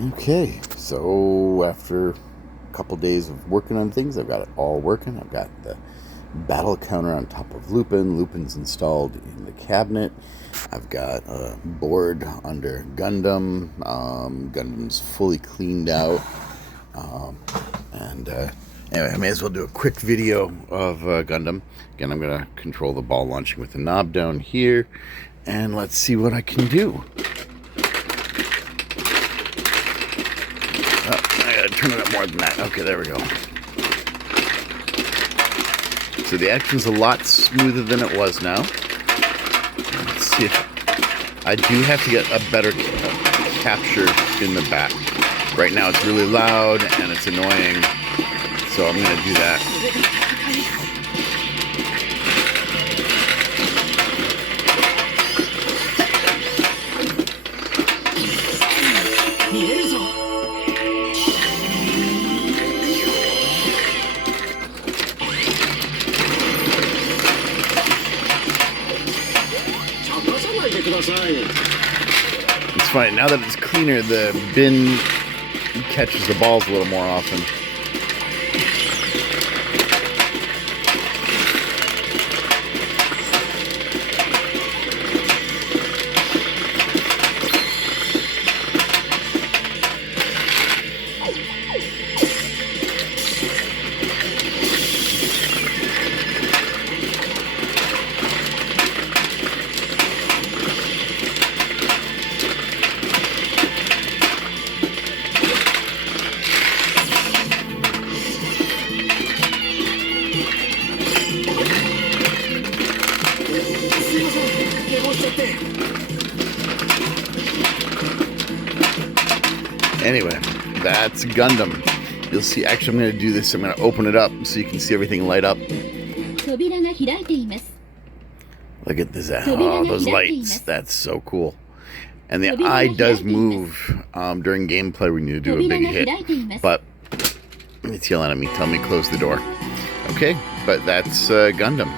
Okay, so after a couple days of working on things, I've got it all working. I've got the battle counter on top of Lupin. Lupin's installed in the cabinet. I've got a board under Gundam. Gundam's fully cleaned out. Anyway, I may as well do a quick video of Gundam. Again, I'm going to control the ball launching with the knob down here. And let's see what I can do. I gotta turn it up more than that. Okay, there we go. So the action's a lot smoother than it was now. Let's see if I do have to get a better capture in the back. Right now it's really loud and it's annoying, so I'm gonna do that. It's funny, now that it's cleaner, the bin catches the balls a little more often. Anyway, that's Gundam. You'll see, actually I'm going to do this, I'm going to open it up so you can see everything light up. Look at this, oh, those lights, that's so cool. And the eye does move during gameplay when you do a big hit, but it's yelling at me, tell me close the door. Okay, but that's Gundam.